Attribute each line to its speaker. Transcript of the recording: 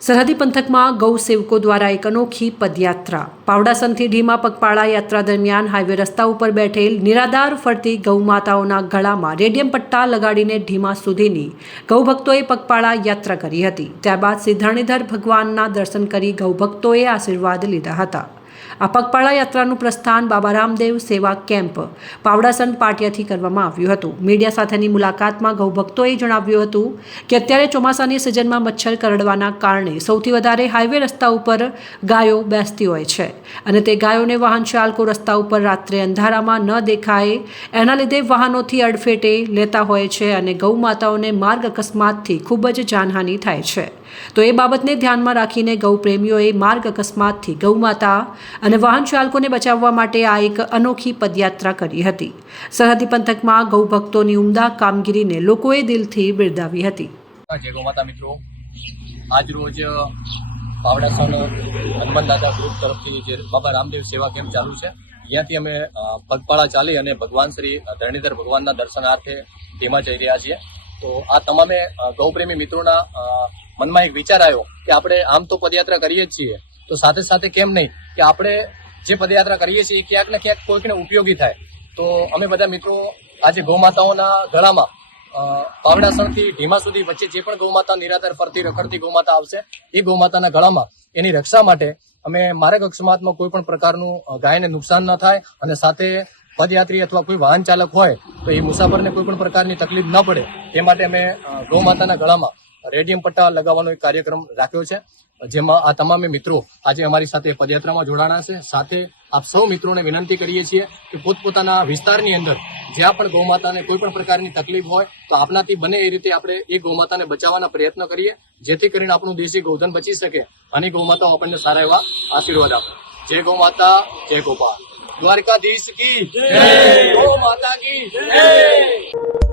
Speaker 1: સરહદી પંથકમાં ગૌ સેવકો દ્વારા એક અનોખી પદયાત્રા. પાવડાસનથી ઢીમા પગપાળા યાત્રા દરમિયાન હાઈવે રસ્તા ઉપર બેઠેલ નિરાધાર ફરતી ગૌમાતાઓના ગળામાં રેડિયમ પટ્ટા લગાડીને ઢીમા સુધીની ગૌભક્તોએ પગપાળા યાત્રા કરી હતી. ત્યારબાદ સિદ્ધાણીધર ભગવાનના દર્શન કરી ગૌભક્તોએ આશીર્વાદ લીધા હતા. આ પગપાળા યાત્રાનું પ્રસ્થાન બાબા રામદેવ સેવા કેમ્પ પાવડાસન પાટિયાથી કરવામાં આવ્યું હતું. મીડિયા સાથેની મુલાકાતમાં ગૌભક્તોએ જણાવ્યું હતું કે અત્યારે ચોમાસાની સિઝનમાં મચ્છર કરડવાના કારણે સૌથી વધારે હાઈવે રસ્તા ઉપર ગાયો બેસતી હોય છે અને તે ગાયોને વાહન ચાલકો રસ્તા ઉપર રાત્રે અંધારામાં ન દેખાય, એના લીધે વાહનોથી અડફેટે લેતા હોય છે અને ગૌ માતાઓને માર્ગ અકસ્માતથી ખૂબ જ જાનહાનિ થાય છે. તો એ બાબતને ધ્યાનમાં રાખીને ગૌ પ્રેમીઓએ માર્ગ અકસ્માતથી ગૌ માતા અને વાહન ચાલકોને બચાવવા માટે આ એક અનોખી પદયાત્રા કરી હતી. સરહદી પંથકમાં ગૌ ભક્તોની ઉમદા કામગીરીને લોકોએ દિલથી બિરદાવી હતી.
Speaker 2: મિત્રો. આજ રોજ પાવડાસણ હનુમાન દાદા ગ્રુપ તરફથી જે બાબા રામદેવ સેવા કેમ્પ ચાલુ છે ત્યાંથી અમે પગપાળા ચાલી અને ભગવાન શ્રી ધરણીધર ભગવાનના દર્શનાર્થે તેમાં જઈ રહ્યા છીએ. તો આ તમામે ગૌપ્રેમી મિત્રોના મનમાં એક વિચાર આવ્યો કે આપણે આમ તો પદયાત્રા કરીએ જ છીએ તો સાથે સાથે કેમ નહીં કે આપણે જે પદયાત્રા કરીએ છીએ, એ ક્યાંક ને ક્યાંક કોઈકને ઉપયોગી થાય. તો અમે બધા મિત્રો આજે ગૌમાતાઓના ગળામાં પાવડાસણથી ઢીમા સુધી વચ્ચે જે પણ ગૌમાતા નિરાધાર ફરતી રખડતી ગૌમાતા આવશે, એ ગૌમાતાના ગળામાં એની રક્ષા માટે અમે માર્ગ અકસ્માતમાં કોઈ પણ પ્રકારનું ગાયને નુકસાન ન થાય અને સાથે પદયાત્રી અથવા કોઈ વાહન ચાલક હોય, તો એ મુસાફરને કોઈ પણ પ્રકારની તકલીફ ન પડે. તે માટે અમે ગૌમાતાના ગળામાં રેડિયમ પટ્ટા લગાવવાનો એક કાર્યક્રમ રાખ્યો છે. જેમાં આ તમામે મિત્રો આજે અમારી સાથે પદયાત્રામાં જોડાણા છે. સાથે આપ સૌ મિત્રોને વિનંતી કરીએ છીએ કે પોતપોતાના વિસ્તારની અંદર જ્યાં પણ ગૌમાતાને કોઈ પણ પ્રકારની તકલીફ હોય તો આપણાથી બને એ રીતે આપણે એ ગૌમાતાને બચાવવાના પ્રયત્ન કરીએ જેથી કરીને આપણું દેશી ગૌધન બચી શકે. અને ગૌમાતાઓ આપણને સારા એવા આશીર્વાદ આપે. જય ગૌમાતા જય ગોપાલ. દ્વારકાધીશ કી જય. ગૌ માતા કી જય.